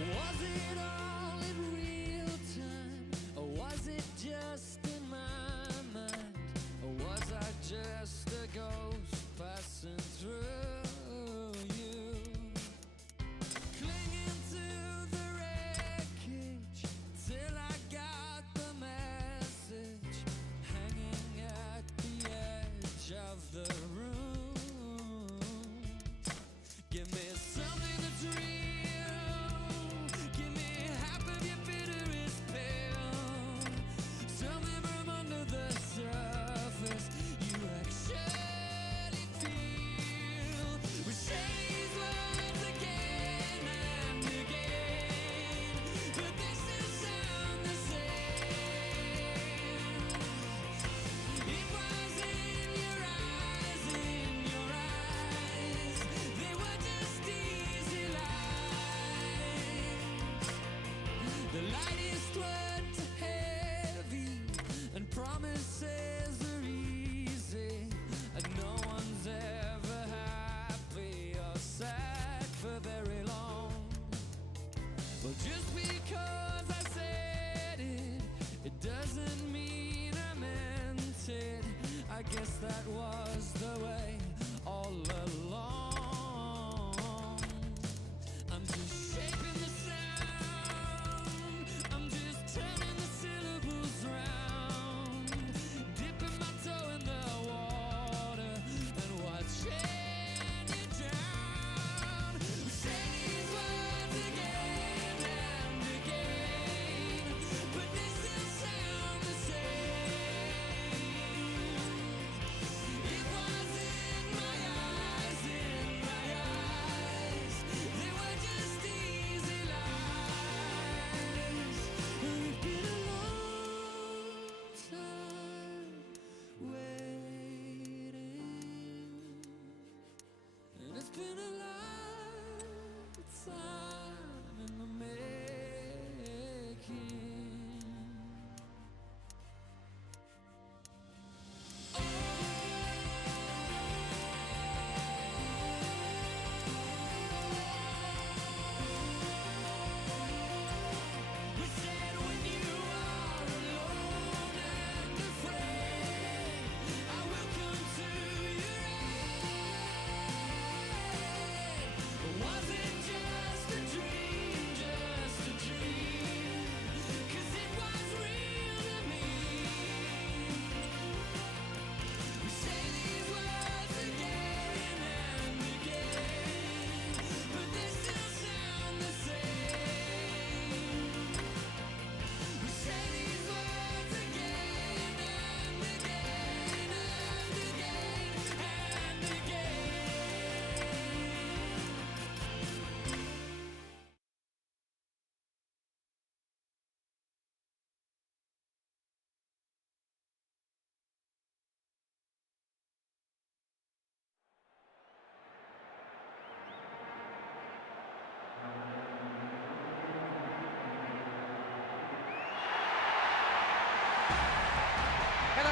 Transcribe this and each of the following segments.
Was it all in real time, or was it just in my mind, or was I just a ghost passing through you, clinging to the wreckage till I got the message, hanging at the edge of the room. Give me something that's real. The lightest words are heavy, and promises are easy, and no one's ever happy or sad for very long. Well, just because I said it, it doesn't mean I meant it. I guess that was the way all along. I'm just shaping the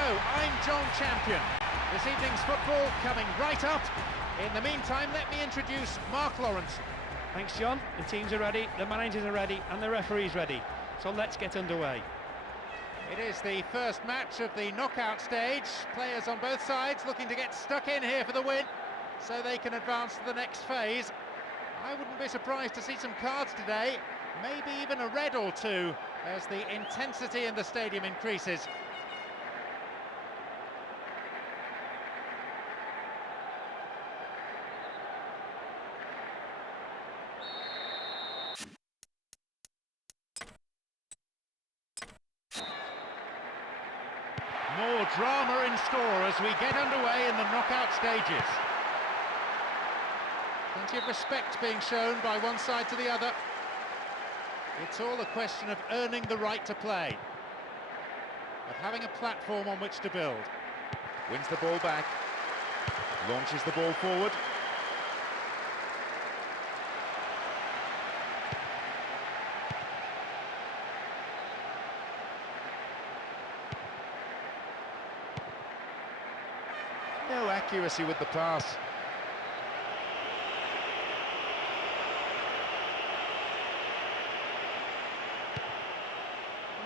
I'm John Champion. This evening's football coming right up. In the meantime, let me introduce Mark Lawrenson. Thanks, John. The teams are ready, the managers are ready, and the referee's ready. So let's get underway. It is the first match of the knockout stage. Players on both sides looking to get stuck in here for the win, so they can advance to the next phase. I wouldn't be surprised to see some cards today, maybe even a red or two, as the intensity in the stadium increases. More drama in store as we get underway in the knockout stages. Plenty of respect being shown by one side to the other. It's all a question of earning the right to play, of having a platform on which to build. Wins the ball back, launches the ball forward. No accuracy with the pass.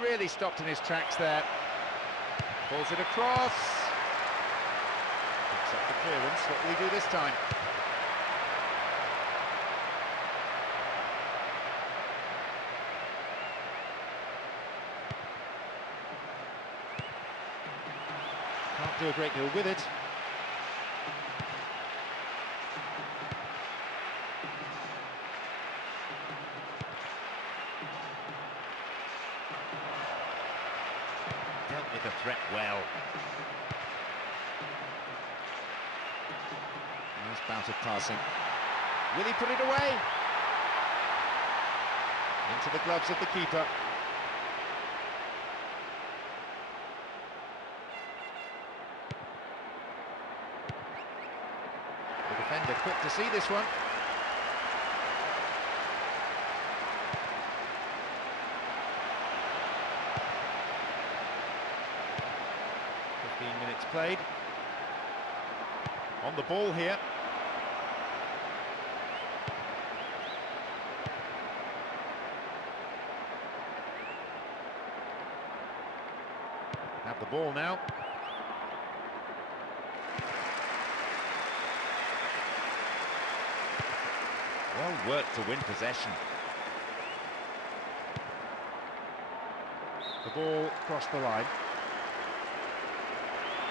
really stopped in his tracks there. Pulls it across. Picks up the clearance. What will he do this time? Can't do a great deal with it. Dealt with the threat well. Nice bout of passing. Will he put it away? Into the gloves of the keeper. The defender quick to see this one. Minutes played. On the ball here. Have the ball now. Well worked to win possession. The ball crossed the line.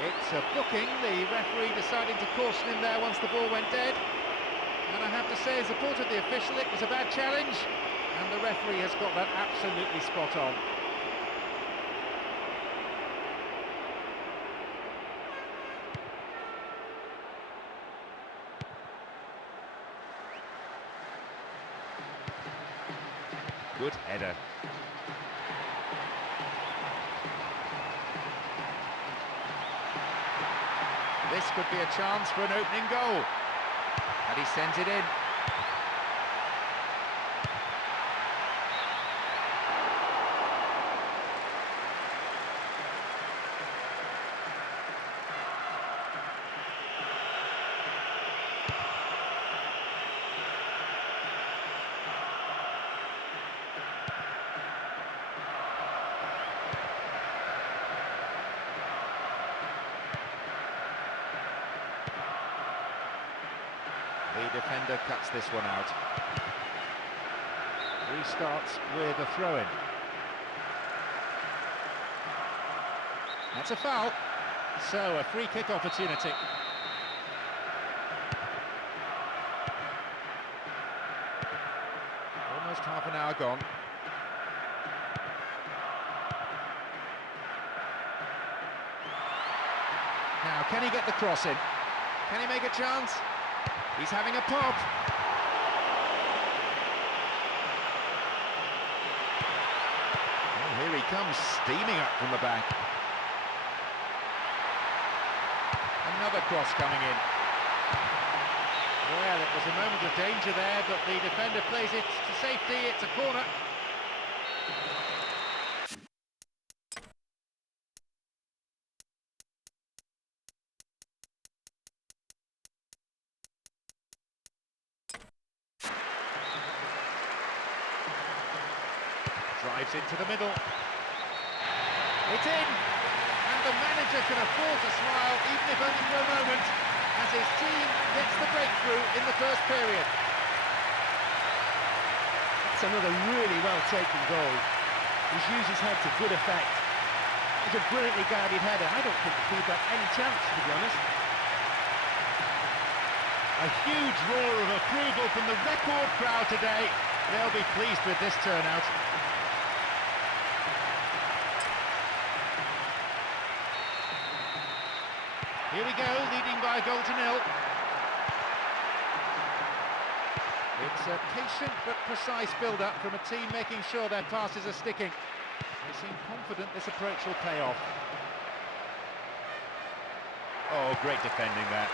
It's a booking, the referee deciding to caution him there once the ball went dead. And I have to say, as a report of the official, it was a bad challenge, and the referee has got that absolutely spot on. Good header. This could be a chance for an opening goal. And he sends it in. The defender cuts this one out. Restarts with a throw-in. That's a foul. So, a free kick opportunity. Almost half an hour gone. Now, can he get the cross in? Can he make a chance? He's having a pop. Oh, here he comes, steaming up from the back. Another cross coming in. Well, it was a moment of danger there, but the defender plays it to safety. It's a corner. Drives into the middle. It's in! And the manager can afford to smile, even if only for a moment, as his team gets the breakthrough in the first period. That's another really well-taken goal. He's used his head to good effect. It's a brilliantly guided header. I don't think the keeper had any chance, to be honest. A huge roar of approval from the record crowd today. They'll be pleased with this turnout. Here we go, leading by a goal to nil. It's a patient but precise build-up from a team making sure their passes are sticking. They seem confident this approach will pay off. Oh, great defending that.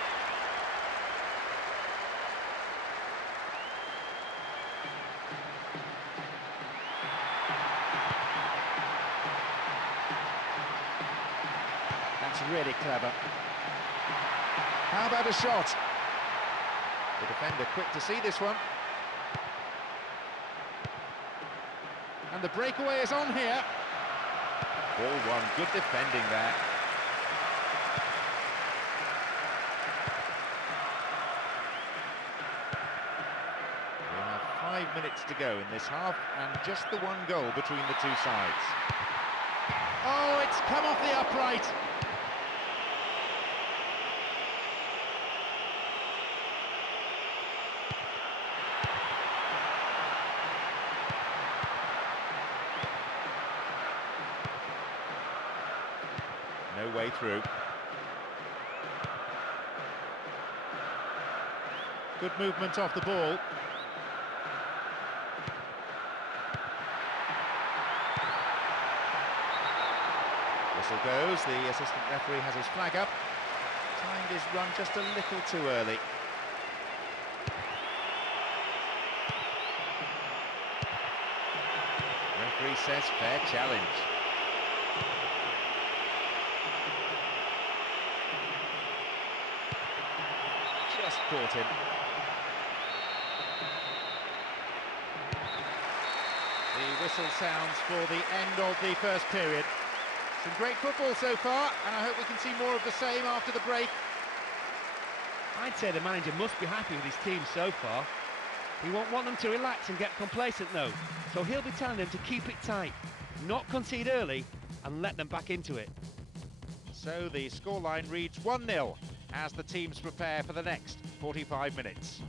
That's really clever. How about a shot? The defender quick to see this one. And the breakaway is on here. Ball one, good defending there. We have 5 minutes to go in this half, and just the one goal between the two sides. Oh, it's come off the upright. No way through. Good movement off the ball. Whistle goes, the assistant referee has his flag up. Timed his run just a little too early. Referee says fair challenge. Just caught him. The whistle sounds for the end of the first period. Some great football so far, and I hope we can see more of the same after the break. I'd say the manager must be happy with his team so far. He won't want them to relax and get complacent though, so he'll be telling them to keep it tight, not concede early, and let them back into it. So the scoreline reads 1-0 as the teams prepare for the next 45 minutes.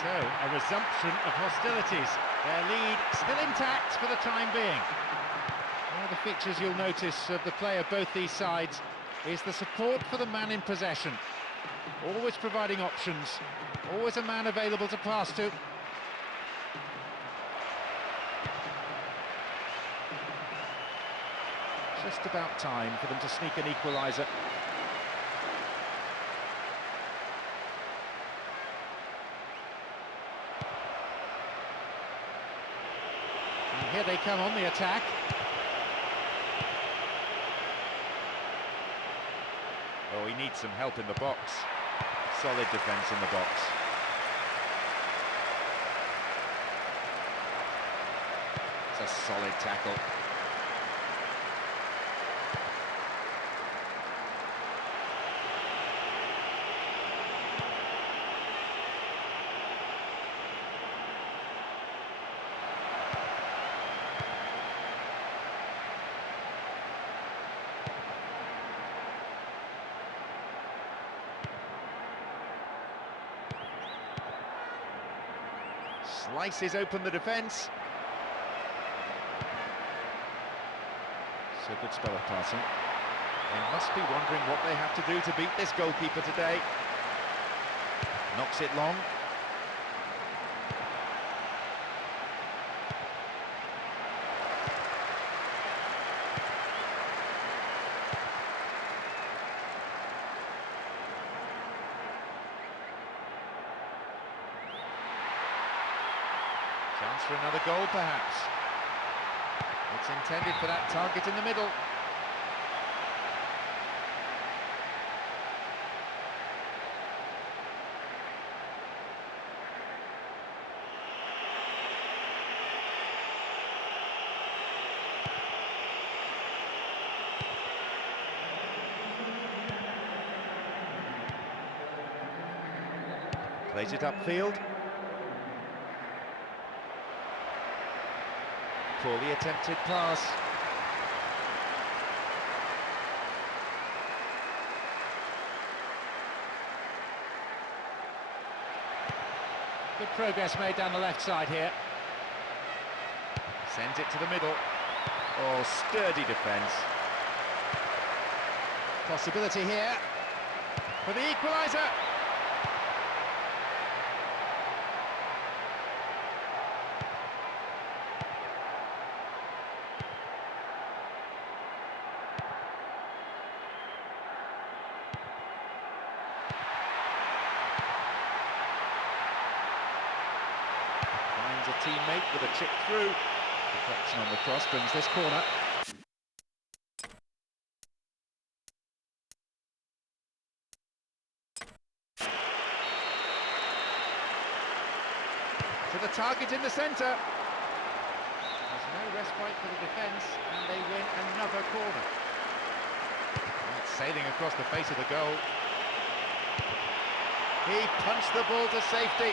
So, a resumption of hostilities. Their lead still intact for the time being. One of the features you'll notice of the play of both these sides is the support for the man in possession. Always providing options, always a man available to pass to. Just about time for them to sneak an equaliser. Here they come on the attack. Oh, he needs some help in the box. Solid defence in the box. It's a solid tackle. Slices open the defence. So good spell of passing. They must be wondering what they have to do to beat this goalkeeper today. Knocks it long. Chance for another goal, perhaps. It's intended for that target in the middle. Plays it upfield. Poorly attempted pass. Good progress made down the left side here. Sends it to the middle. Oh, sturdy defence. Possibility here for the equaliser. Finds a teammate with a chip through. Deflection on the cross brings this corner. To the target in the centre. There's no respite for the defence, and they win another corner. It's sailing across the face of the goal. He punched the ball to safety.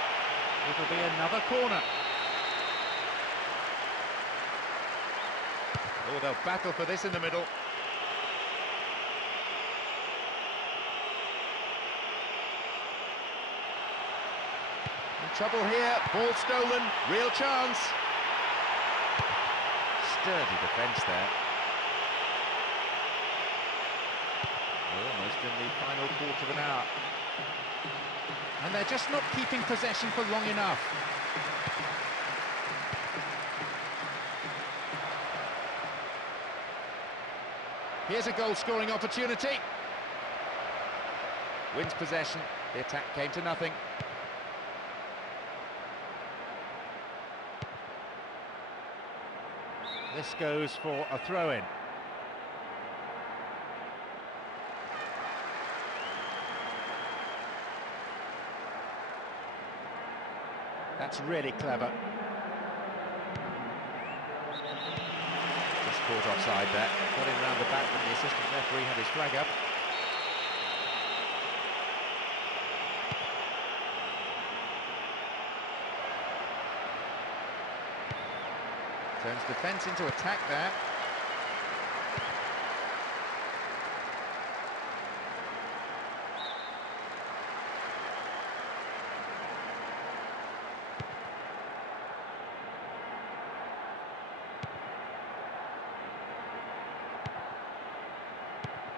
It'll be another corner. Oh, they'll battle for this in the middle. In trouble here, ball stolen, real chance. Sturdy defence there. We're almost in the final quarter of an hour. And they're just not keeping possession for long enough. Here's a goal-scoring opportunity. Wins possession. The attack came to nothing. This goes for a throw-in. That's really clever. Just caught offside there. Got him round the back, but the assistant referee had his flag up. Turns defence into attack there.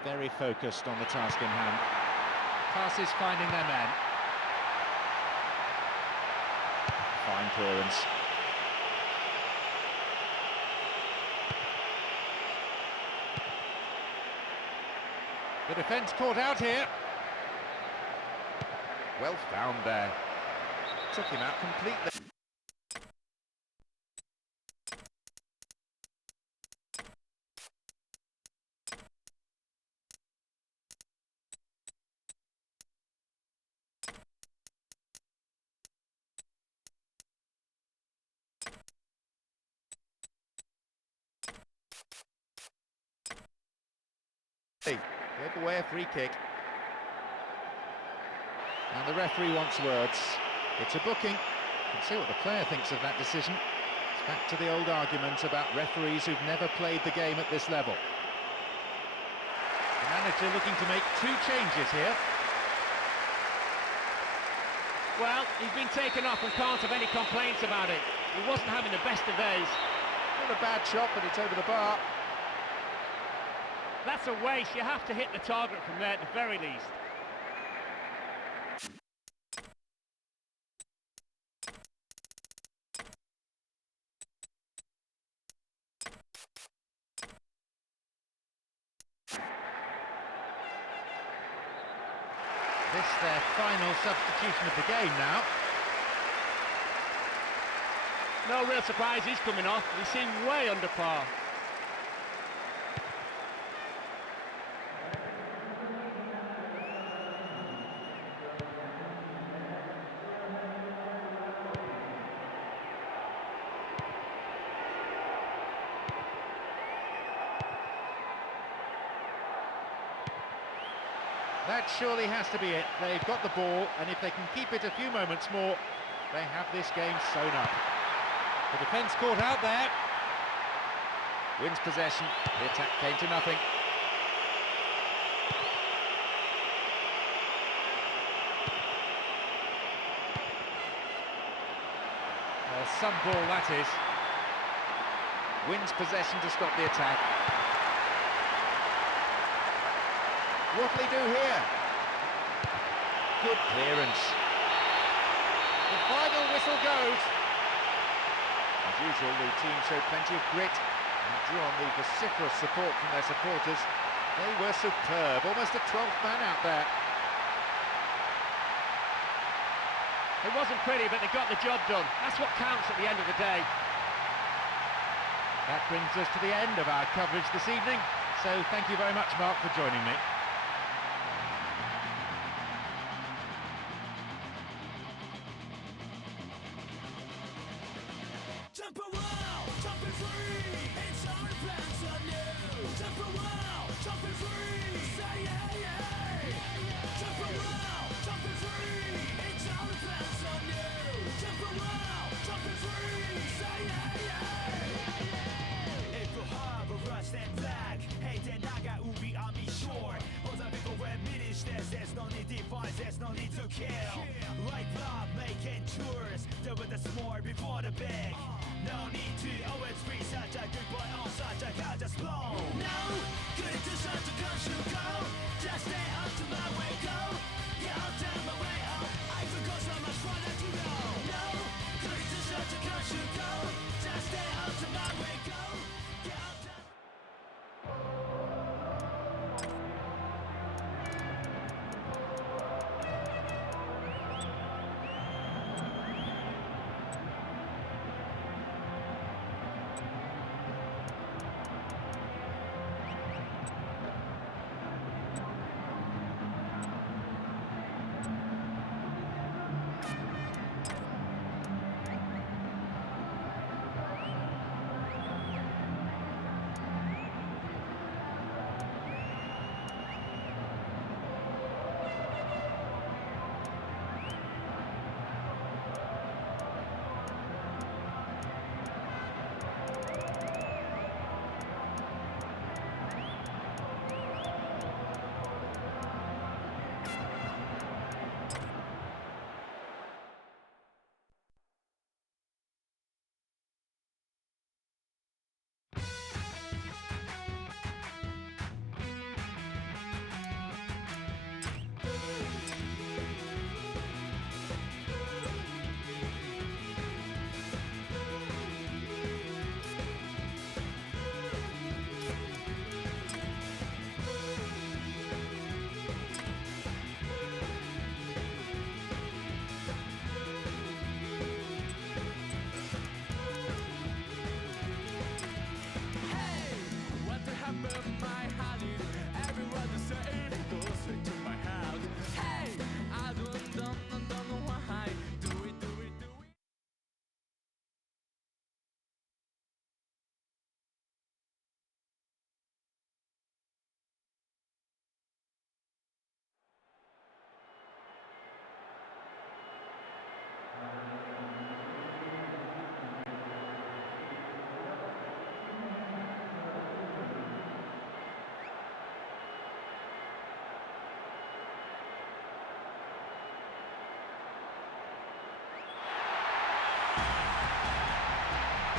Very focused on the task in hand. Passes finding their men. Fine clearance. The defence caught out here. Well found there. Took him out completely. Gave away a free kick. And the referee wants words. It's a booking. You can see what the player thinks of that decision. It's back to the old argument about referees who've never played the game at this level. The manager looking to make two changes here. Well, he's been taken off and can't have any complaints about it. He wasn't having the best of days. Not a bad shot, but it's over the bar. That's a waste. You have to hit the target from there at the very least. This their final substitution of the game now. No real surprise he's coming off. He seemed way under par. That surely has to be it. They've got the ball, and if they can keep it a few moments more, they have this game sewn up. The defence caught out there. Wins possession. The attack came to nothing. some ball that is. Wins possession to stop the attack. What'll he do here? Good clearance. The final whistle goes. As usual, the team showed plenty of grit and drew on the vociferous support from their supporters. They were superb, almost a 12th man out there. It wasn't pretty, but they got the job done. That's what counts at the end of the day. That brings us to the end of our coverage this evening, so thank you very much, Mark, for joining me. Jump around, jumping free. It's our plans on you. Jump around, jumping free. Say yeah, yeah. Jump around, jumping free. It's our plans on you. Jump around, jumping free. Say yeah, yeah. If you have a rust and black, hey, then 나가 우리 army shore. 어차피 왜 미니sh there's no need to fight, there's no need to kill. Like love making tours, there with the small before the big. No need to always be such a good boy on such a god just blow. No, couldn't do such a caution go. Just stay up to my way, go. Get up down my way up. I forgot so much fun that you know. No, couldn't do such a caution go. Just stay up to my way, go. Get up down.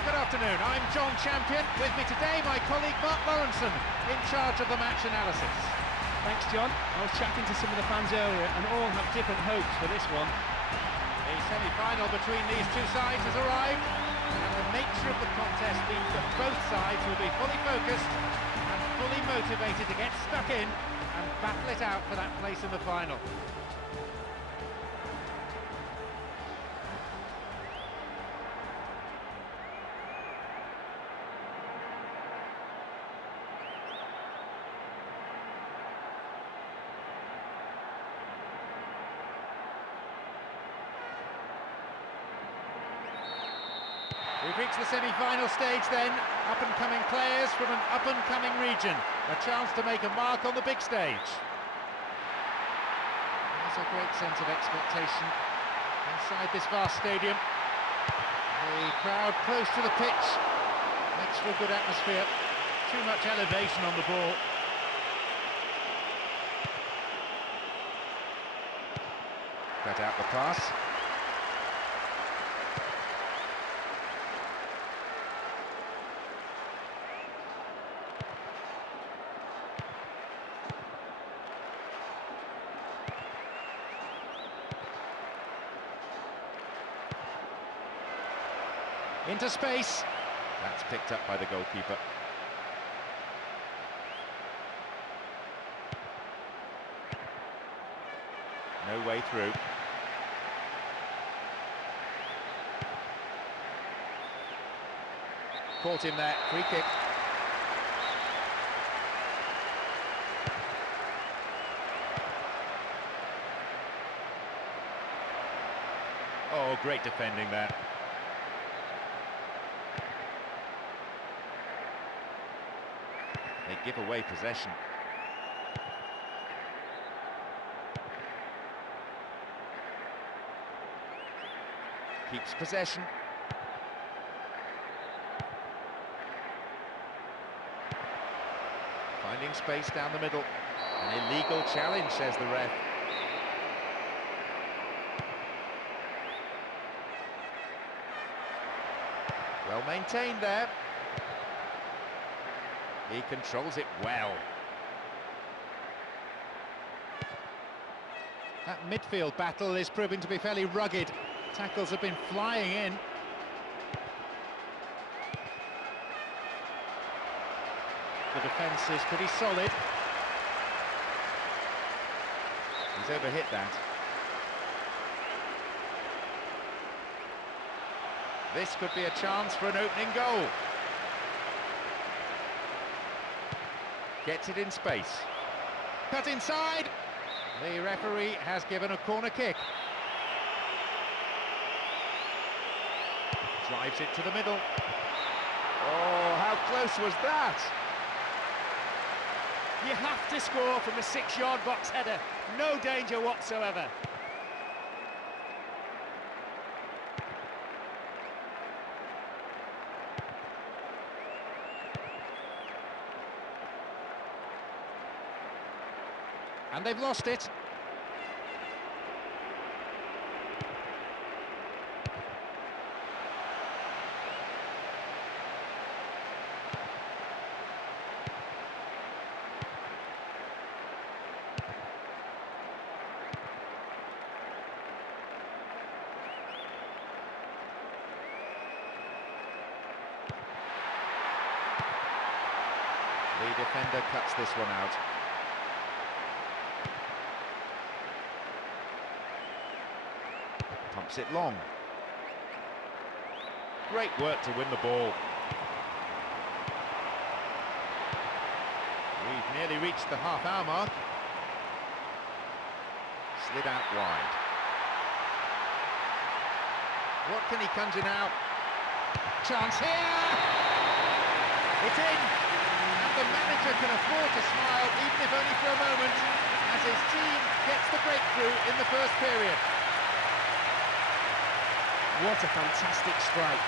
Good afternoon, I'm John Champion. With me today, my colleague Mark Lawrenson, in charge of the match analysis. Thanks, John. I was chatting to some of the fans earlier, and all have different hopes for this one. The semi-final between these two sides has arrived, and the nature of the contest means that both sides will be fully focused and fully motivated to get stuck in and battle it out for that place in the final. We've reached the semi-final stage then, up-and-coming players from an up-and-coming region, a chance to make a mark on the big stage. There's a great sense of expectation inside this vast stadium. The crowd close to the pitch makes for a good atmosphere, too much elevation on the ball. Cut out the pass. Into space. That's picked up by the goalkeeper. No way through. Caught him there, free kick. Oh, great defending there. They give away possession. Keeps possession. Finding space down the middle. An illegal challenge, says the ref. Well maintained there. He controls it well. That midfield battle is proving to be fairly rugged. Tackles have been flying in. The defence is pretty solid. He's overhit that. This could be a chance for an opening goal. Gets it in space. Cut inside. The referee has given a corner kick. Drives it to the middle. Oh, how close was that? You have to score from a 6-yard box header. No danger whatsoever. And they've lost it. The defender cuts this one out. Pumps it long. Great work to win the ball. We've nearly reached the half-hour mark. Slid out wide. What can he conjure now? Chance here! It's in! And the manager can afford to smile, even if only for a moment, as his team gets the breakthrough in the first period. What a fantastic strike.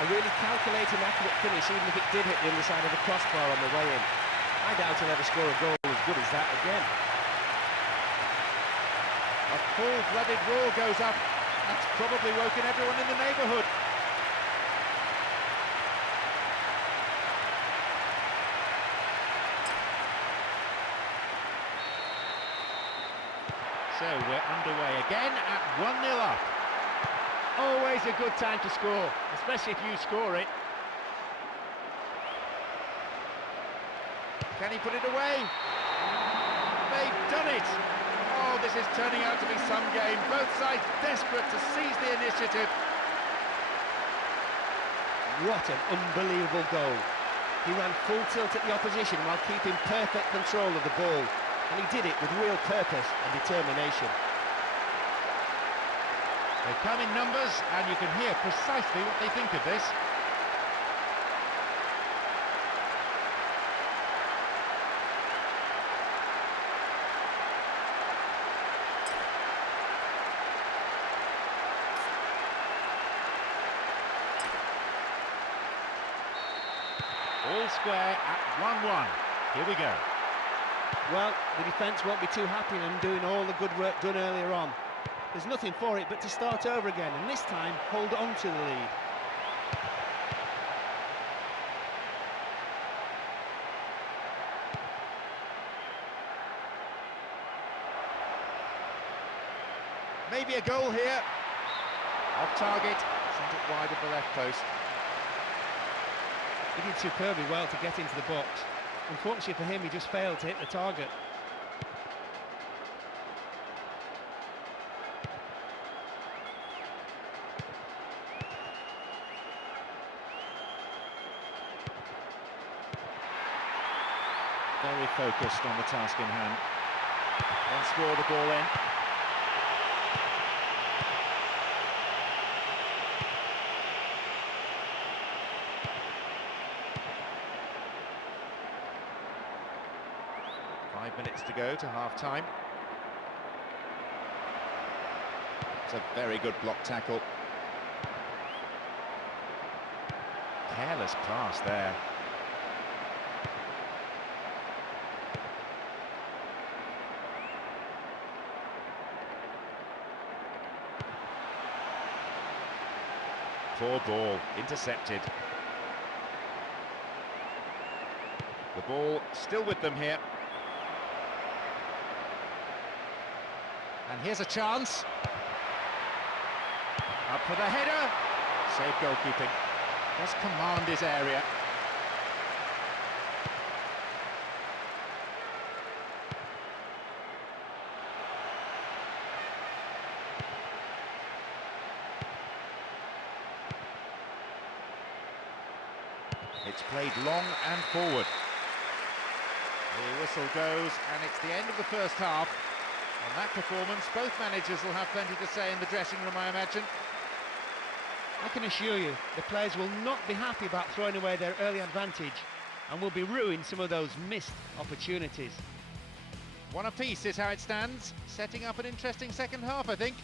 A really calculated, accurate finish, even if it did hit the underside of the crossbar on the way in. I doubt he'll ever score a goal as good as that again. A full-blooded roar goes up. That's probably woken everyone in the neighbourhood. So we're underway again at 1-0 up. Always a good time to score, especially if you score it. Can he put it away? They've done it! Oh, this is turning out to be some game. Both sides desperate to seize the initiative. What an unbelievable goal. He ran full tilt at the opposition while keeping perfect control of the ball. And he did it with real purpose and determination. They come in numbers, and you can hear precisely what they think of this. All square at 1-1. Here we go. Well, the defence won't be too happy in doing all the good work done earlier on. There's nothing for it but to start over again, and this time hold on to the lead. Maybe a goal here. Off target, sent it wide of the left post. He did superbly well to get into the box. Unfortunately for him, he just failed to hit the target. Very focused on the task in hand. Once more the ball in. Five minutes to go to half-time. It's a very good block tackle. Careless pass there. Poor ball, intercepted. The ball still with them here. And here's a chance. Up for the header. Safe goalkeeping. Does command his area. It's played long and forward. The whistle goes, and it's the end of the first half. On that performance, both managers will have plenty to say in the dressing room, I imagine. I can assure you, the players will not be happy about throwing away their early advantage and will be ruining some of those missed opportunities. One apiece is how it stands, setting up an interesting second half, I think.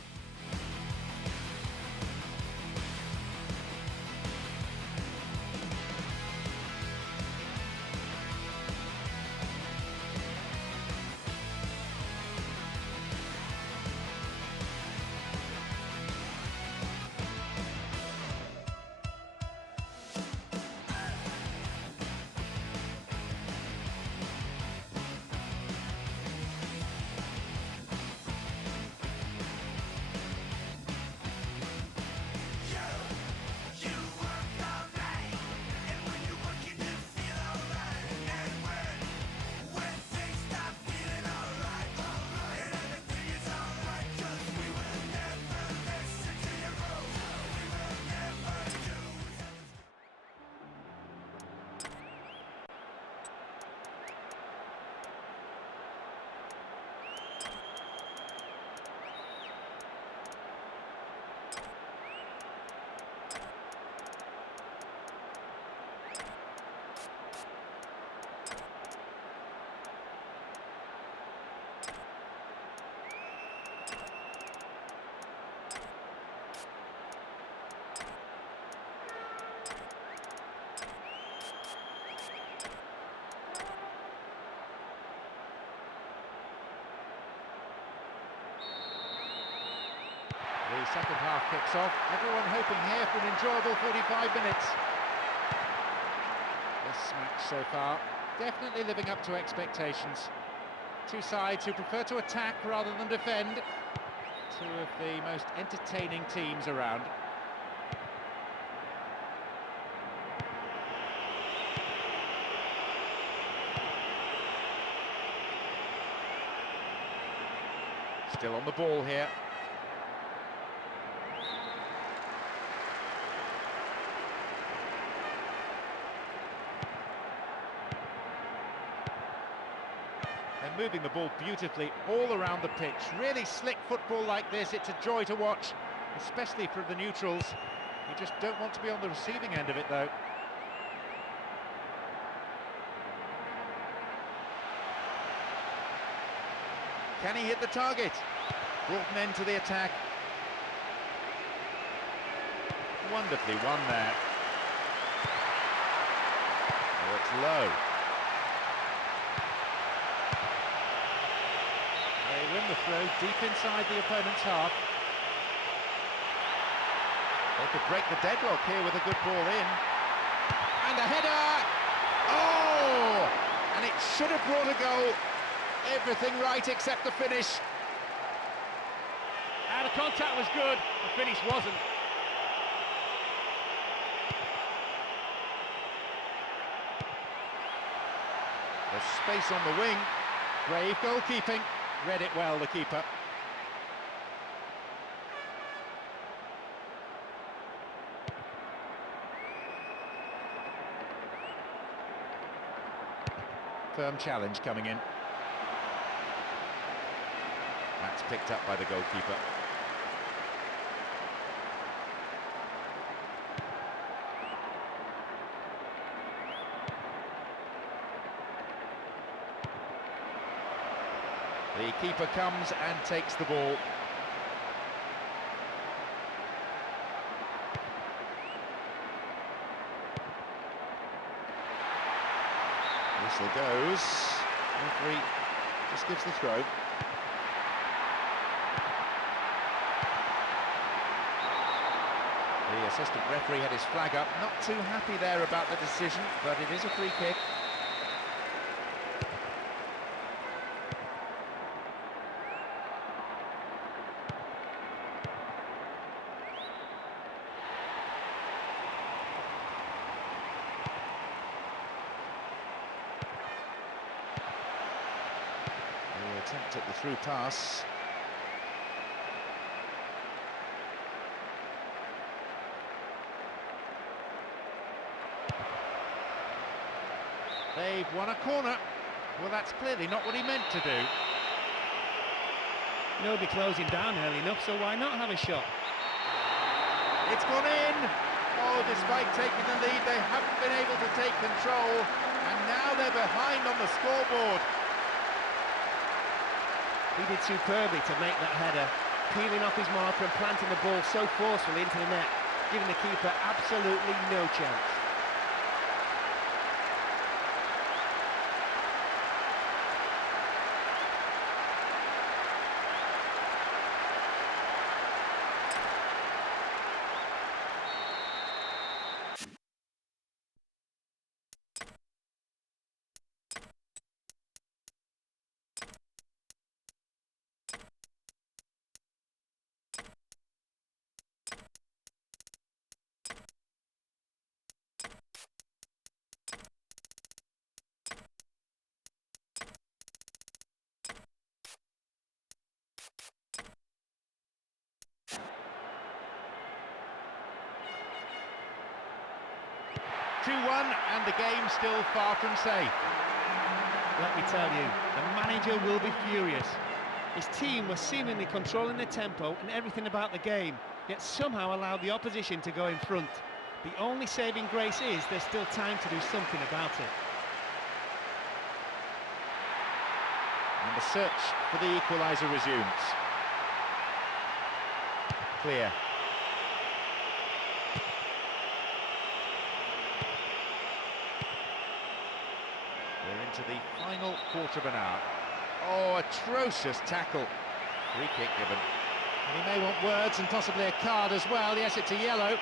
The second half kicks off. Everyone hoping here for an enjoyable 45 minutes. This match so far, definitely living up to expectations. Two sides who prefer to attack rather than defend. Two of the most entertaining teams around. Still on the ball here. They're moving the ball beautifully all around the pitch. Really slick football like this, it's a joy to watch, especially for the neutrals. You just don't want to be on the receiving end of it, though. Can he hit the target? Brought an end to the attack. Wonderfully won there. Oh, it's low. They win the throw deep inside the opponent's half. They could break the deadlock here with a good ball in. And a header! Oh! And it should have brought a goal. Everything right except the finish. The contact was good, the finish wasn't. There's space on the wing. Brave goalkeeping. Read it well, the keeper. Firm challenge coming in. That's picked up by the goalkeeper. The keeper comes and takes the ball. Whistle goes. Referee just gives the throw. The assistant referee had his flag up. Not too happy there about the decision, but it is a free kick. Attempt at the through pass. They've won a corner. Well, that's clearly not what he meant to do. Nobody closing down early enough, so why not have a shot? It's gone in. Oh, despite taking the lead, they haven't been able to take control, and now they're behind on the scoreboard. He did superbly to make that header, peeling off his marker and planting the ball so forcefully into the net, giving the keeper absolutely no chance. And the game's still far from safe. Let me tell you, the manager will be furious. His team was seemingly controlling the tempo and everything about the game, yet somehow allowed the opposition to go in front. The only saving grace is there's still time to do something about it. And the search for the equaliser resumes. Clear. We're into the final quarter of an hour. Oh, atrocious tackle. Free kick given. And he may want words and possibly a card as well. Yes, it's a yellow.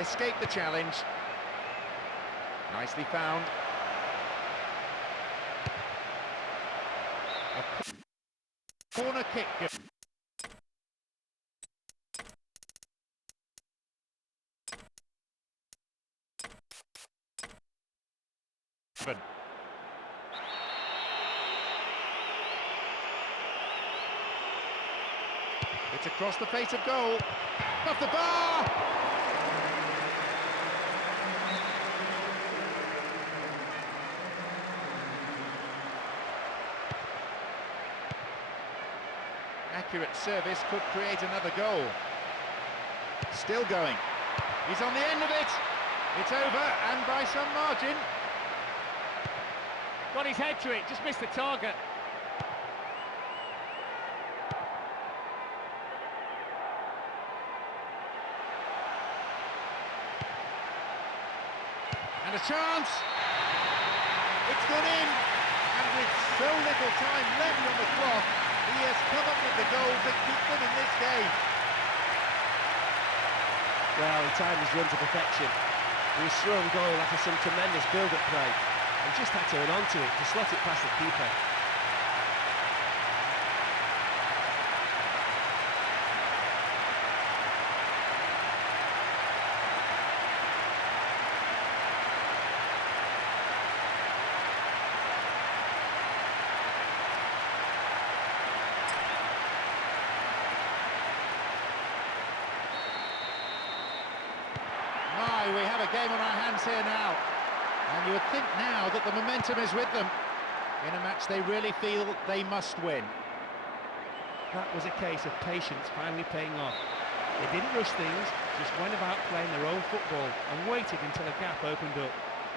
Escaped the challenge. Nicely found. A corner kick. It's across the face of goal. Off the bar! Accurate service could create another goal. Still going. He's on the end of it. It's over, and by some margin. Got his head to it, just missed the target. And a chance. It's gone in. And with so little time left on the clock, he has come up with the goal to keep them in this game. Well, he timed his run to perfection. He was thrown goal after some tremendous build-up play. He just had to run onto it to slot it past the keeper. We have a game on our hands here now, and you would think now that the momentum is with them in a match they really feel they must win. That was a case of patience finally paying off. They didn't rush things, just went about playing their own football and waited until a gap opened up.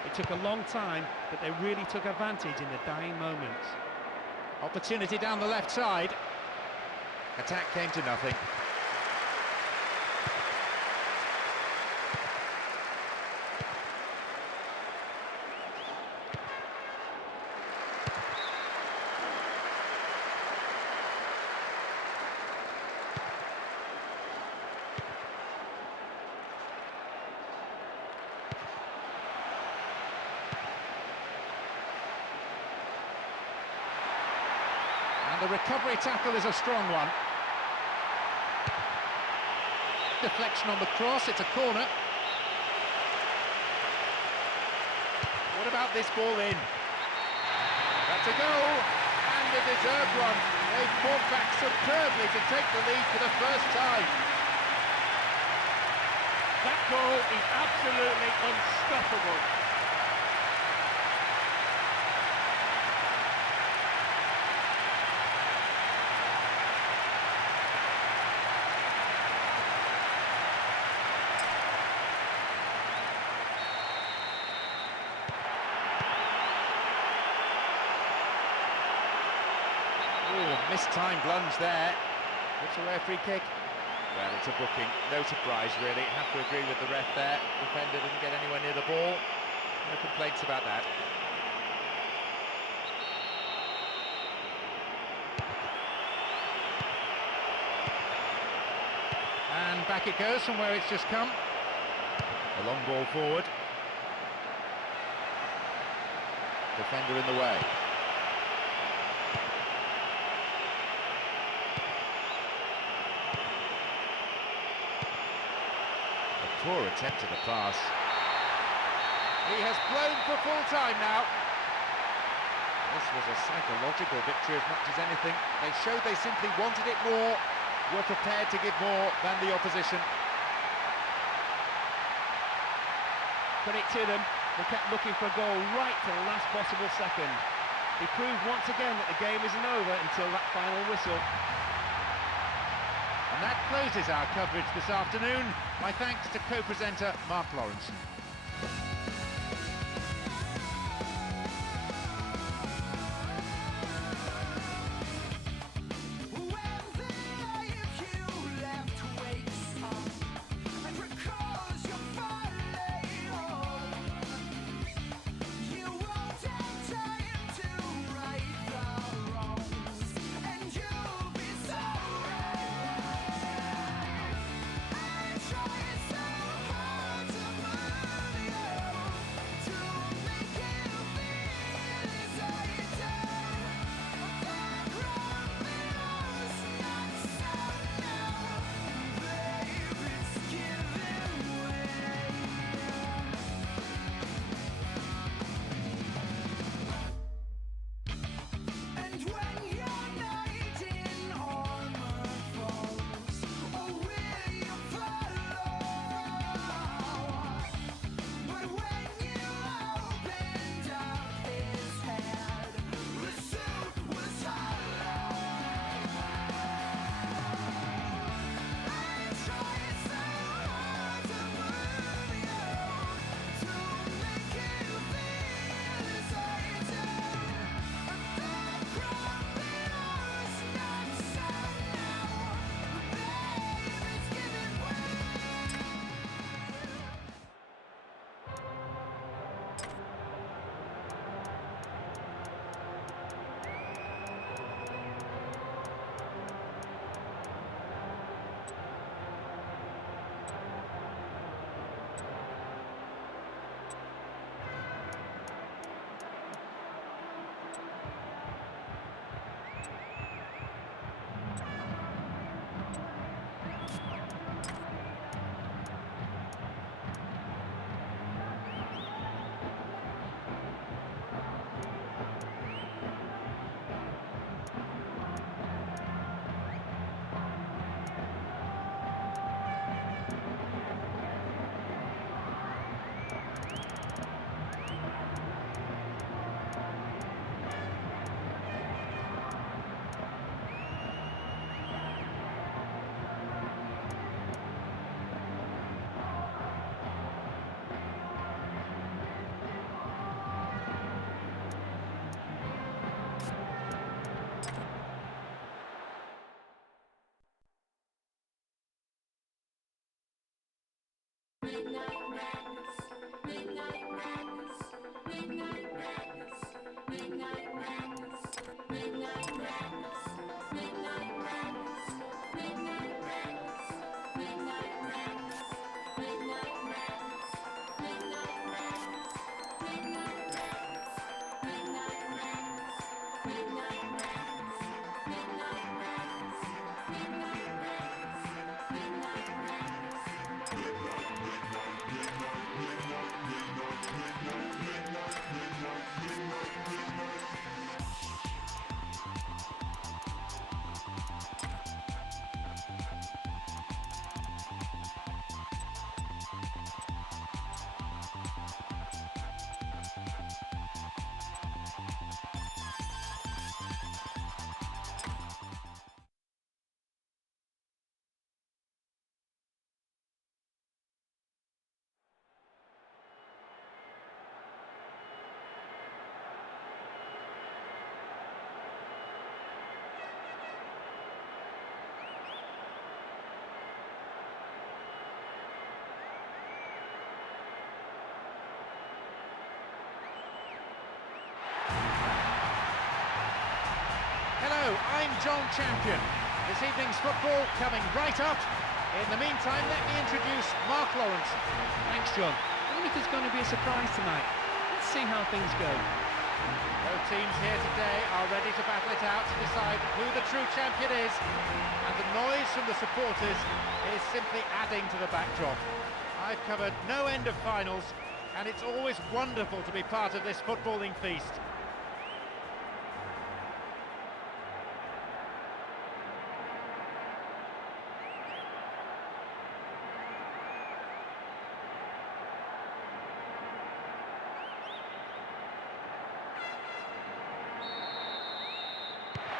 It took a long time, but they really took advantage in the dying moments. Opportunity down the left side. Attack came to nothing. And the recovery tackle is a strong one. Deflection on the cross, it's a corner. What about this ball in? That's a goal, and a deserved one. They fought back superbly to take the lead for the first time. That goal is absolutely unstoppable. Mistimed lunge there. What's away, free kick? Well, it's a booking. No surprise, really. Have to agree with the ref there. Defender didn't get anywhere near the ball. No complaints about that. And back it goes from where it's just come. A long ball forward. Defender in the way. Poor attempt at the pass. He has blown for full time now. This was a psychological victory as much as anything. They showed they simply wanted it more, were prepared to give more than the opposition. Credit to them, they kept looking for a goal right to the last possible second. They proved once again that the game isn't over until that final whistle. And that closes our coverage this afternoon. My thanks to co-presenter Mark Lawrenson. Hello, I'm John Champion. This evening's football coming right up. In the meantime, let me introduce Mark Lawrenson. Thanks, John. I wonder if there's going to be a surprise tonight. Let's see how things go. Both teams here today are ready to battle it out to decide who the true champion is. And the noise from the supporters is simply adding to the backdrop. I've covered no end of finals, and it's always wonderful to be part of this footballing feast.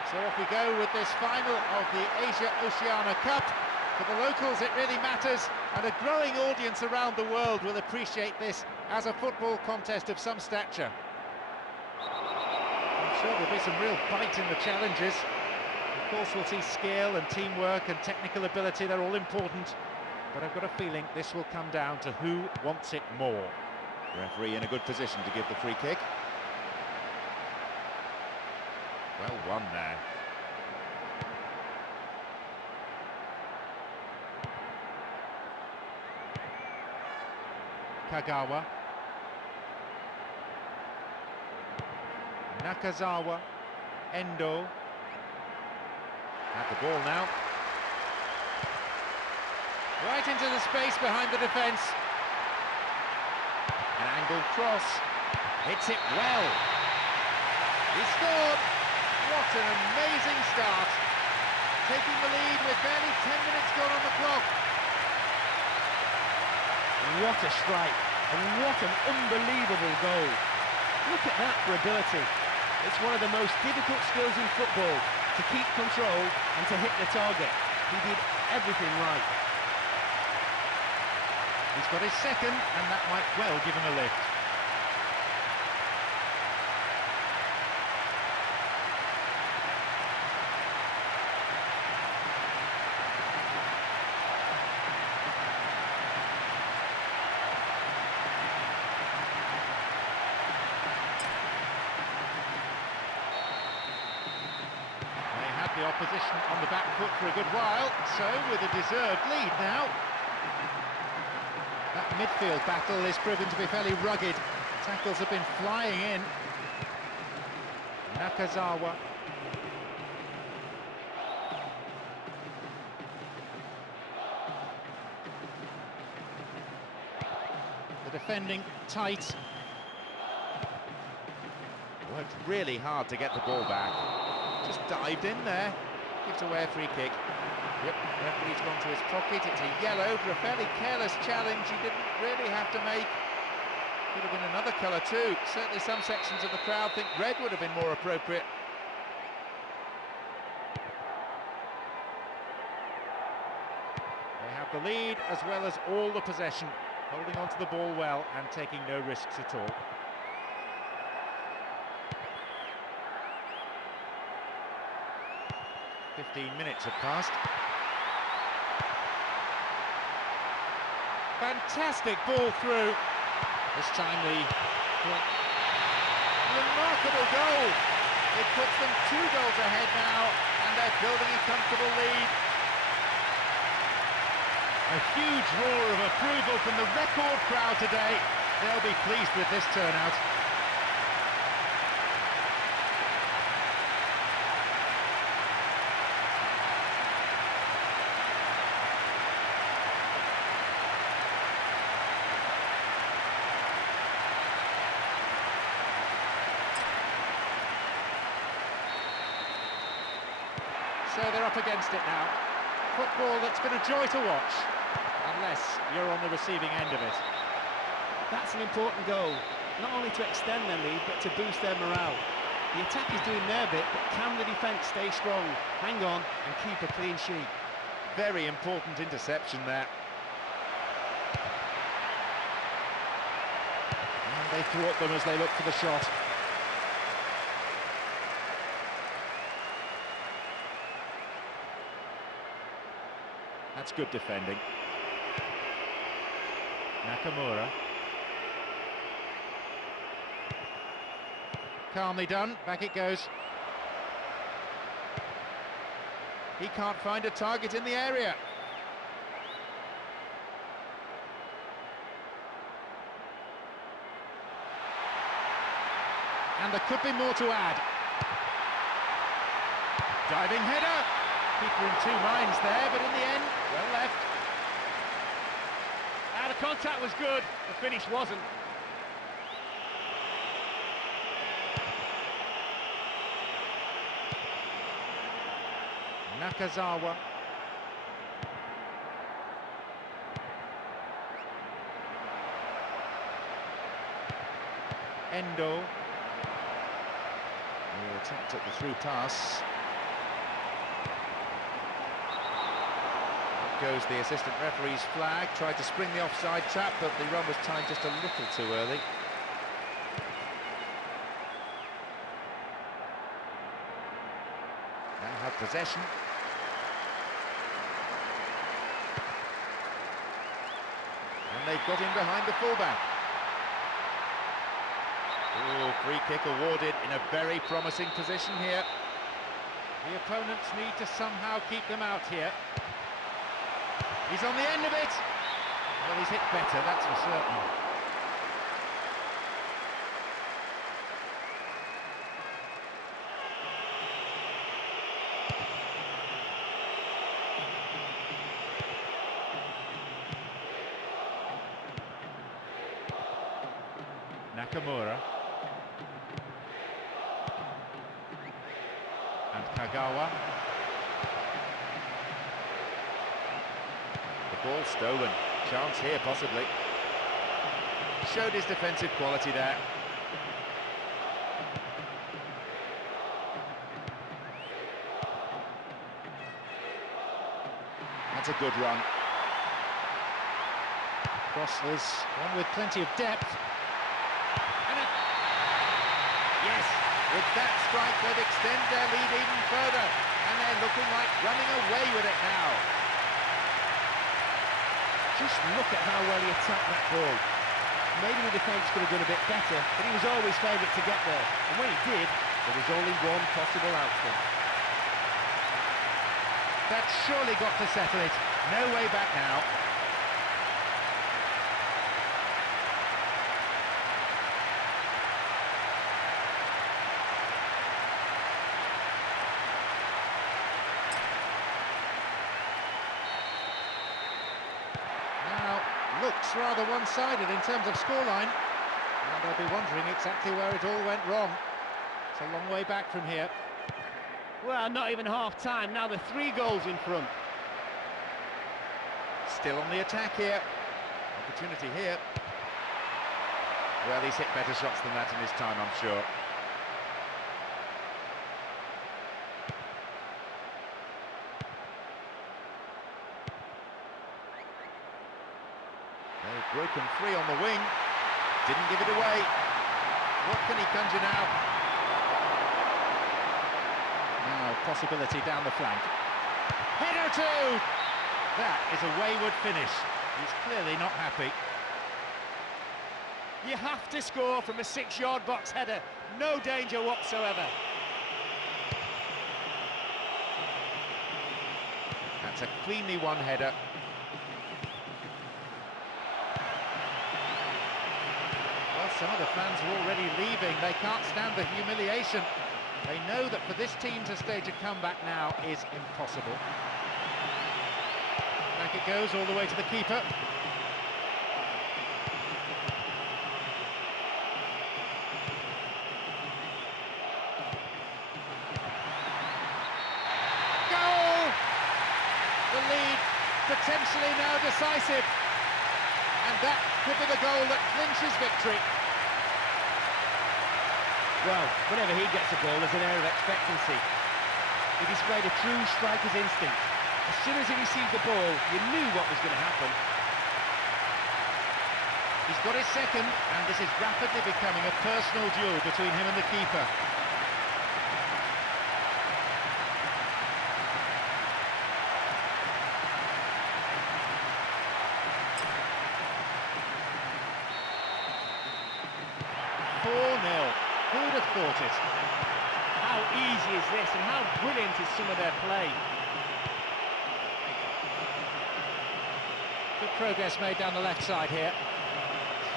So off we go with this final of the Asia Oceania Cup. For the locals it really matters, and a growing audience around the world will appreciate this as a football contest of some stature. I'm sure there'll be some real bite in the challenges. Of course we'll see skill and teamwork and technical ability, they're all important. But I've got a feeling this will come down to who wants it more. The referee in a good position to give the free kick. Well won there. Kagawa. Nakazawa. Endo. At the ball now. Right into the space behind the defence. An angled cross. Hits it well. He scored! What an amazing start. Taking the lead with barely 10 minutes gone on the clock. What a strike, and what an unbelievable goal. Look at that for ability. It's one of the most difficult skills in football, to keep control and to hit the target. He did everything right. He's got his second, and that might well give him a lift. The opposition on the back foot for a good while, so with a deserved lead now. That midfield battle is proven to be fairly rugged. Tackles have been flying in. Nakazawa. The defending tight. Worked really hard to get the ball back. Just dived in there. Gives away a free kick. Yep, referee's gone to his pocket. It's a yellow for a fairly careless challenge he didn't really have to make. Could have been another colour too. Certainly some sections of the crowd think red would have been more appropriate. They have the lead as well as all the possession, holding on to the ball well and taking no risks at all. .15 minutes have passed. Fantastic ball through. This time the remarkable goal. It puts them 2 goals ahead now, and they're building a comfortable lead. A huge roar of approval from the record crowd today. They'll be pleased with this turnout. So they're up against it now. Football that's been a joy to watch, unless you're on the receiving end of it. That's an important goal, not only to extend their lead, but to boost their morale. The attack is doing their bit, but can the defence stay strong, hang on and keep a clean sheet? Very important interception there. And they thwart them as they look for the shot. That's good defending. Nakamura. Calmly done, back it goes. He can't find a target in the area. And there could be more to add. Diving header. Keeper in 2 minds there, but in the end, well left. The contact was good, the finish wasn't. Nakazawa. Endo. He attacked at the through pass. Goes the assistant referee's flag, tried to spring the offside trap, but the run was timed just a little too early. Now have possession. And they've got in behind the fullback. Oh, free kick awarded in a very promising position here. The opponents need to somehow keep them out here. He's on the end of it. Well, he's hit better, that's for certain. Nakamura. And Kagawa. Ball stolen. Chance here, possibly. Showed his defensive quality there. That's a good run. Crosslers, one with plenty of depth. And yes, with that strike they've extended their lead even further, and they're looking like running away with it now. Just look at how well he attacked that ball. Maybe the defence could have done a bit better, but he was always favourite to get there. And when he did, there was only one possible outcome. That's surely got to settle it. No way back now. Looks rather one-sided in terms of scoreline, and they'll be wondering exactly where it all went wrong. It's a long way back from here. Well, not even half-time, now they're 3 goals in front. Still on the attack here. Opportunity here. Well, he's hit better shots than that in his time, I'm sure. Broken free on the wing, didn't give it away. What can he conjure now? Now, possibility down the flank. Header too! That is a wayward finish. He's clearly not happy. You have to score from a 6-yard box header. No danger whatsoever. That's a cleanly won header. Well, some of the fans are already leaving. They can't stand the humiliation. They know that for this team to stage a comeback now is impossible. Back it goes all the way to the keeper. Goal! The lead potentially now decisive. And that could be the goal that clinches victory. Well, whenever he gets a ball, there's an air of expectancy. He displayed a true striker's instinct. As soon as he received the ball, you knew what was going to happen. He's got his second, and this is rapidly becoming a personal duel between him and the keeper. Who'd have thought it? How easy is this, and how brilliant is some of their play? Good progress made down the left side here.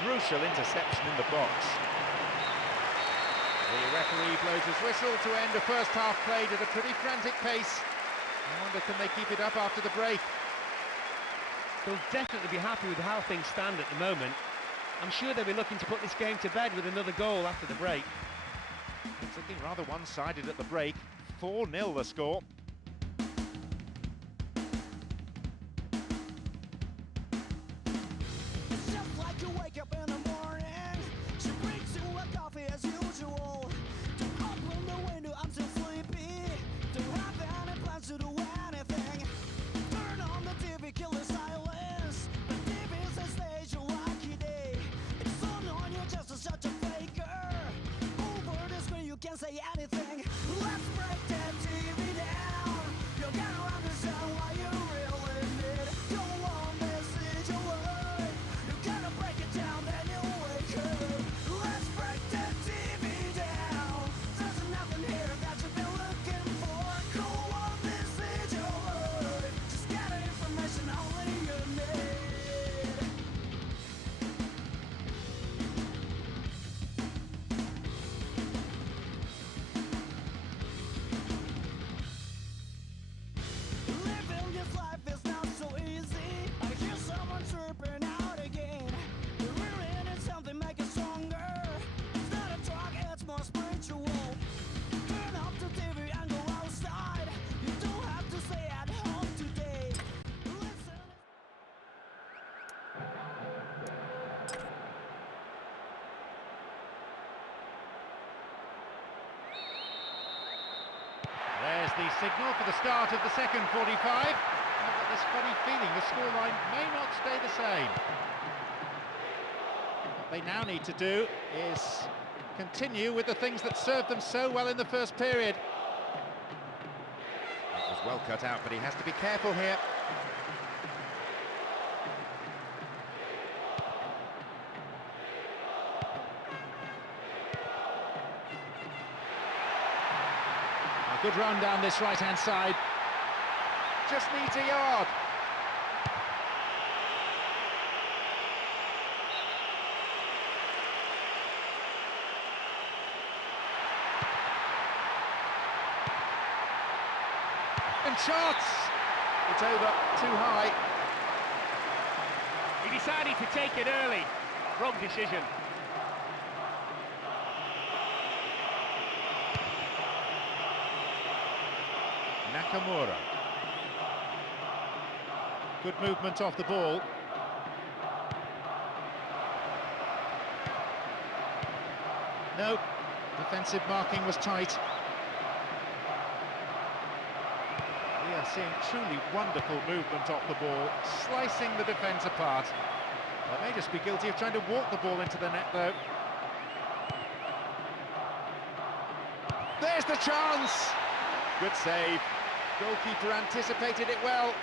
Crucial interception in the box. The referee blows his whistle to end a first half played at a pretty frantic pace. I wonder, can they keep it up after the break? They'll definitely be happy with how things stand at the moment. I'm sure they'll be looking to put this game to bed with another goal after the break. It's looking rather one-sided at the break. 4-0 the score. It's just like you wake up in the morning. She brings you a coffee as usual. Don't open the window, I'm still sleepy. Don't have any plans to do anything. Turn on the TV, kill the silence. The TV's a stage, a lucky day. It's on you just as such a faker. Over the screen you can't say anything. Let's break that TV down. You gotta understand why you really need. Don't want message away. You gotta break it down, then you wake up. Let's break that TV down. There's nothing here that you've been looking for. Cool one message away. Just get the information only you need. Living this life is not so easy. I hear someone chirping out again. We really need something make it stronger. It's not a drug, it's more spiritual. Turn off the TV and go outside. You don't have to stay at home today. Listen. There's the signal for the start of the second 45. I've got this funny feeling the scoreline may not stay the same. What they now need to do is continue with the things that served them so well in the first period. That was well cut out, but he has to be careful here. A good run down this right-hand side. Just needs a yard. And shots! It's over, too high. He decided to take it early. Wrong decision. Nakamura. Good movement off the ball. No, defensive marking was tight. We are seeing truly wonderful movement off the ball, slicing the defence apart. They may just be guilty of trying to walk the ball into the net, though. There's the chance! Good save. Goalkeeper anticipated it well.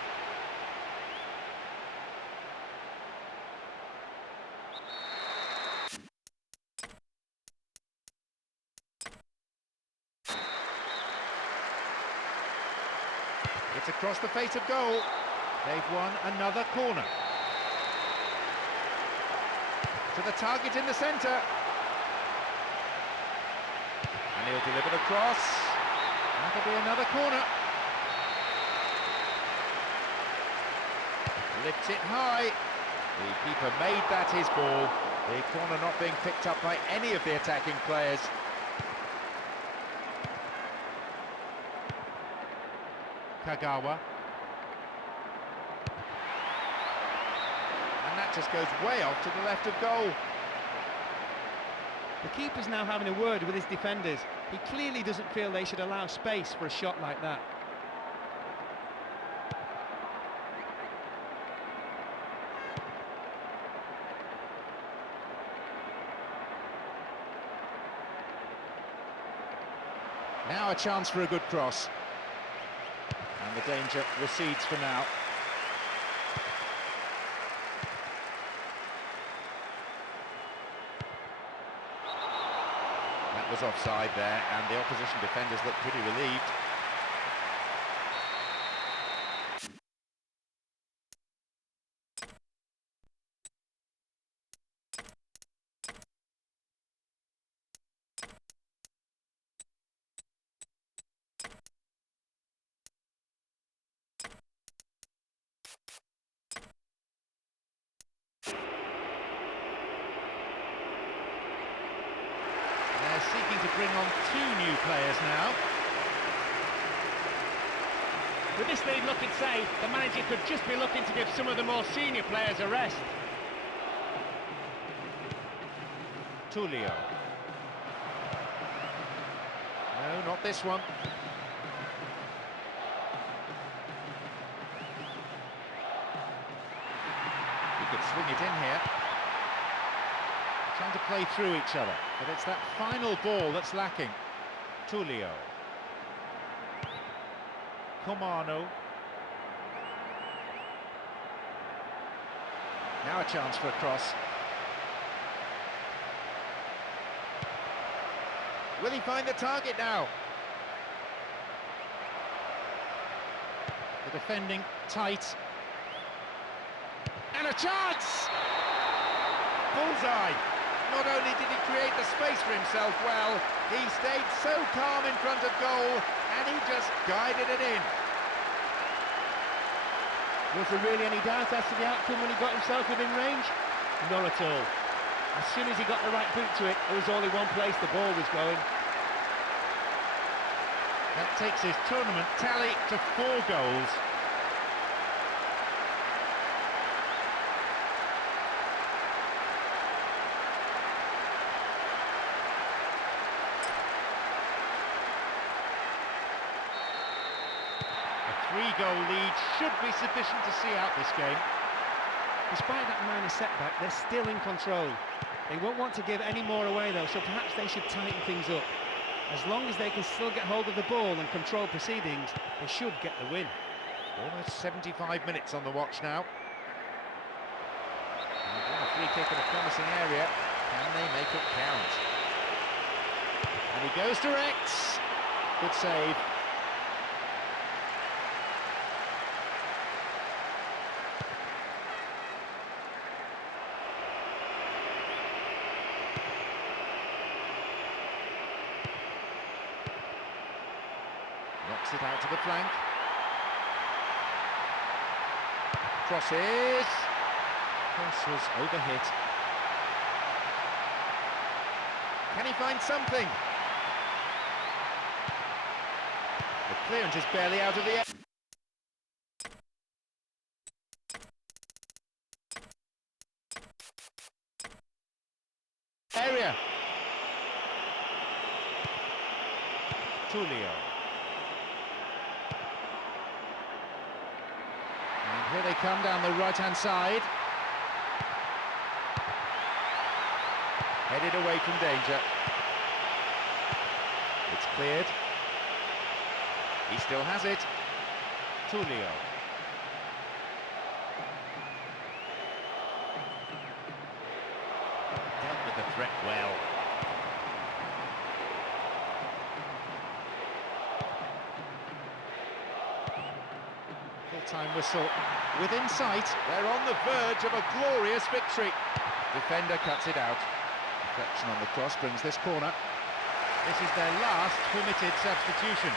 It's across the face of goal. They've won another corner. To the target in the centre. And he'll deliver the cross. That'll be another corner. Lifts it high. The keeper made that his ball. The corner not being picked up by any of the attacking players. Kagawa. And that just goes way off to the left of goal. The keeper's now having a word with his defenders. He clearly doesn't feel they should allow space for a shot like that. Now a chance for a good cross. And the danger recedes for now. That was offside there, and the opposition defenders looked pretty relieved. Seeking to bring on 2 new players now. With this lead looking safe, the manager could just be looking to give some of the more senior players a rest. Julio. No, not this one. He could swing it in here. Trying to play through each other, but it's that final ball that's lacking. Julio. Comano. Now a chance for a cross. Will he find the target now? The defending tight. And a chance! Bullseye! Not only did he create the space for himself well, he stayed so calm in front of goal, and he just guided it in. Was there really any doubt as to the outcome when he got himself within range? Not at all. As soon as he got the right boot to it, there was only one place the ball was going. That takes his tournament tally to 4 goals. A 3-goal lead should be sufficient to see out this game. Despite that minor setback, they're still in control. They won't want to give any more away though, so perhaps they should tighten things up. As long as they can still get hold of the ball and control proceedings, they should get the win. Almost 75 minutes on the watch now. They've won a free kick in a promising area. Can they make it count? And he goes direct. Good save. Knocks it out to the flank. Crosses. Cross was overhit. Can he find something? The clearance is barely out of the air. Area. Julio. And here they come down the right-hand side. Headed away from danger. It's cleared. He still has it. Julio. Dealt with the threat well. Half-time whistle within sight. They're on the verge of a glorious victory. Defender cuts it out. Deflection on the cross brings this corner. This is their last permitted substitution.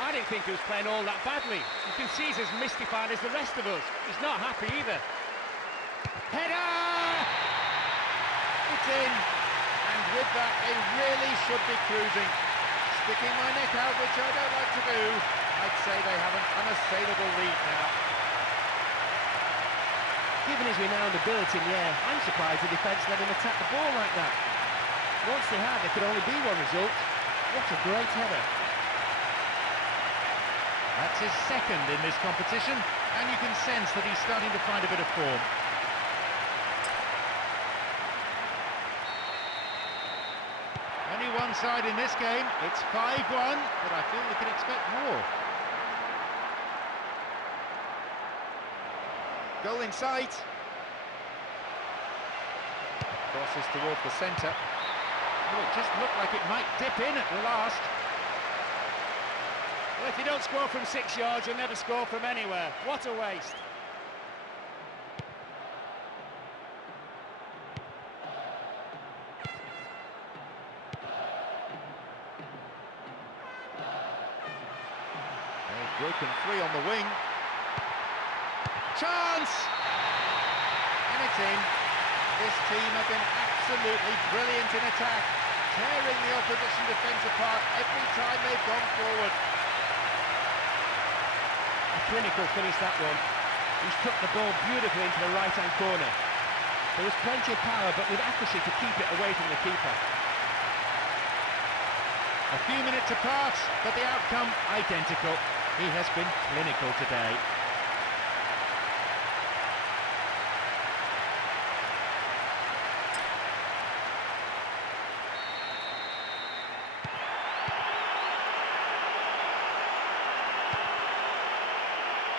I didn't think he was playing all that badly. You can see he's as mystified as the rest of us. He's not happy either. Header! It's in. And with that, they really should be cruising. Sticking my neck out, which I don't like to do. I'd say they have an unassailable lead now. Given his renowned ability in the air, I'm surprised the defence let him attack the ball like that. Once they had, there could only be one result. What a great header. That's his second in this competition, and you can sense that he's starting to find a bit of form. Only one side in this game, it's 5-1, but I feel we can expect more. Goal in sight. Crosses towards the centre. Oh, it just looked like it might dip in at the last. Well, if you don't score from 6 yards, you'll never score from anywhere. What a waste. They've broken free on the wing. Chance! And it's in. This team have been absolutely brilliant in attack, tearing the opposition defence apart every time they've gone forward. A clinical finish, that one. He's took the ball beautifully into the right-hand corner. There was plenty of power, but with accuracy to keep it away from the keeper. A few minutes apart, but the outcome identical. He has been clinical today.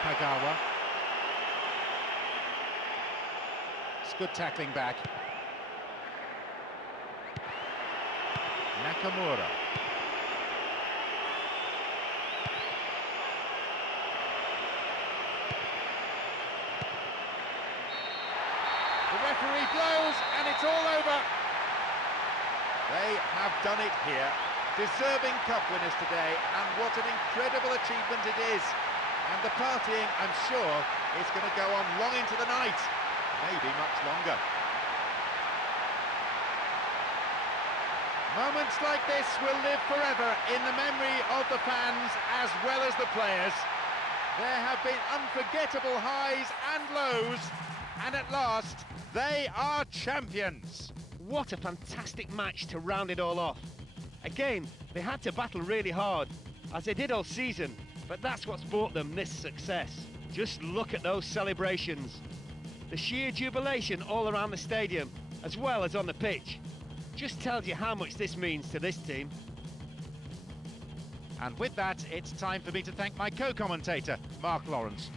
Kagawa. It's good tackling back. Nakamura. The referee blows and it's all over. They have done it here. Deserving cup winners today, and what an incredible achievement it is. And the partying, I'm sure, is going to go on long into the night, maybe much longer. Moments like this will live forever in the memory of the fans as well as the players. There have been unforgettable highs and lows, and at last, they are champions. What a fantastic match to round it all off. Again, they had to battle really hard, as they did all season, but that's what's brought them this success. Just look at those celebrations. The sheer jubilation all around the stadium, as well as on the pitch, just tells you how much this means to this team. And with that, it's time for me to thank my co-commentator, Mark Lawrenson.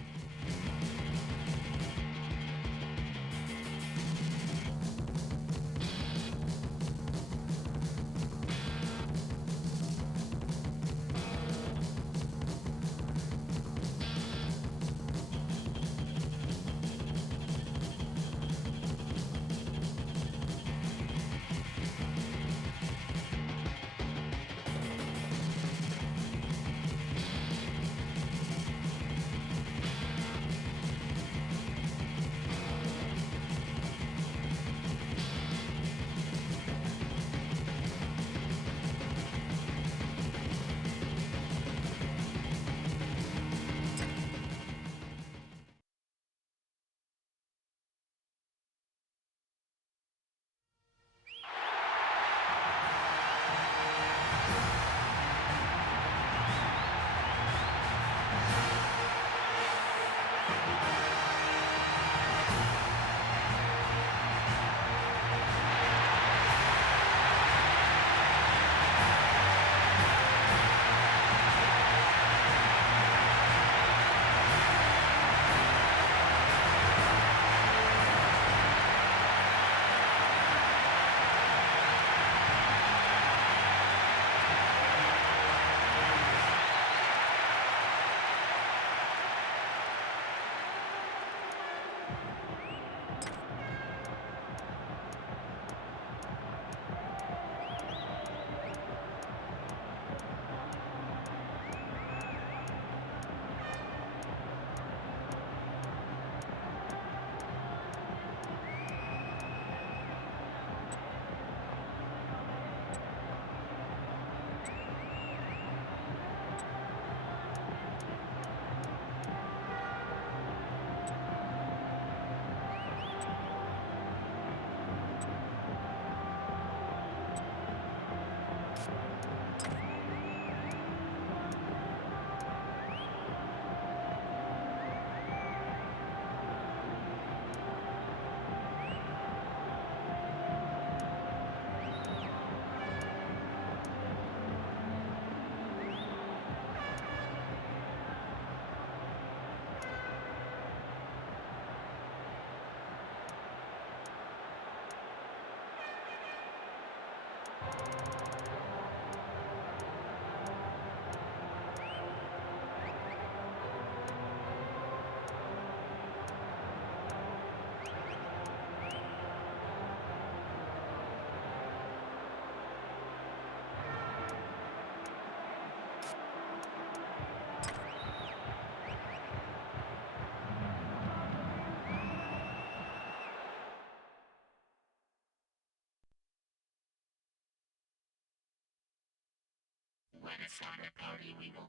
when it's time to party, we will